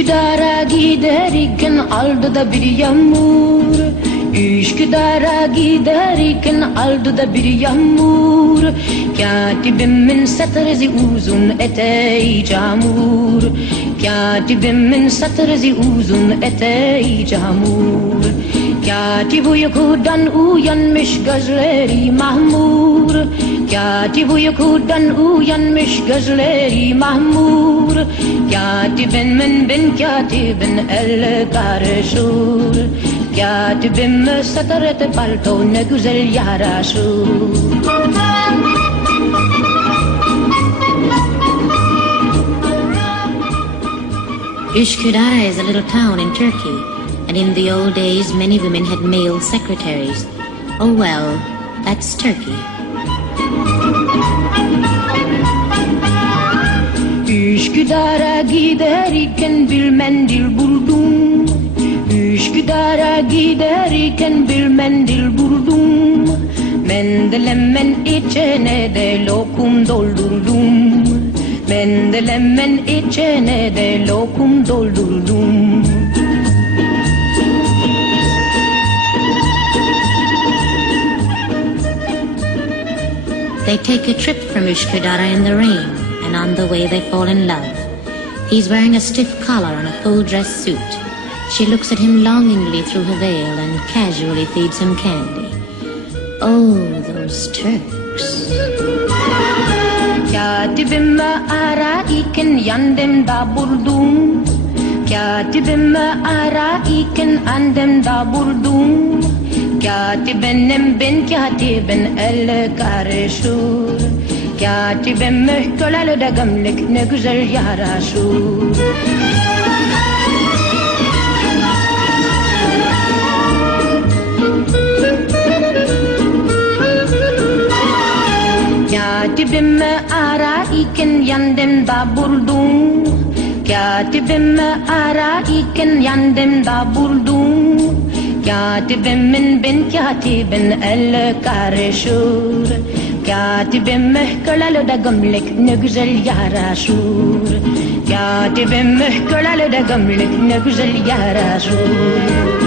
Üsküdar'a giderken aldı da bir yağmur. Üsküdar'a giderken aldı da bir yağmur. Katibimin satrezi uzun eteği camur. Katibimin satrezi uzun eteği camur. Katip uykudan uyanmış gözleri mahmur. Katip uykudan uyanmış gözleri mahmur. Katibin ben katibin el karışır. Katibime satarete palto ne güzel yaraşır. Üsküdar is a little town in Turkey, and in the old days many women had male secretaries. Oh well, that's Turkey. Üsküdar'a giderken bir mendil buldum. Üsküdar'a giderken bir mendil buldum. Mendelemen içine de lokum doldurdum. Mendelemen içine de lokum doldurdum. They take a trip from Üsküdar in the rain, and on the way they fall in love. He's wearing a stiff collar and a full dress suit. She looks at him longingly through her veil and casually feeds him candy. Oh, those Turks. Katibime ararken yanımda buldum. Katibime ararken andemda buldum. Katibenim ben katibin el karışır. Katibime köleyle de gömlek ne güzel yaraşır. Katibime ararken yanımda buldum. Katibime ararken yanımda buldum. Katibimin ben katibin el karışır. Katibime köleyle de gömlek ne güzel yaraşır. Katibime köleyle de gömlek ne güzel yaraşır.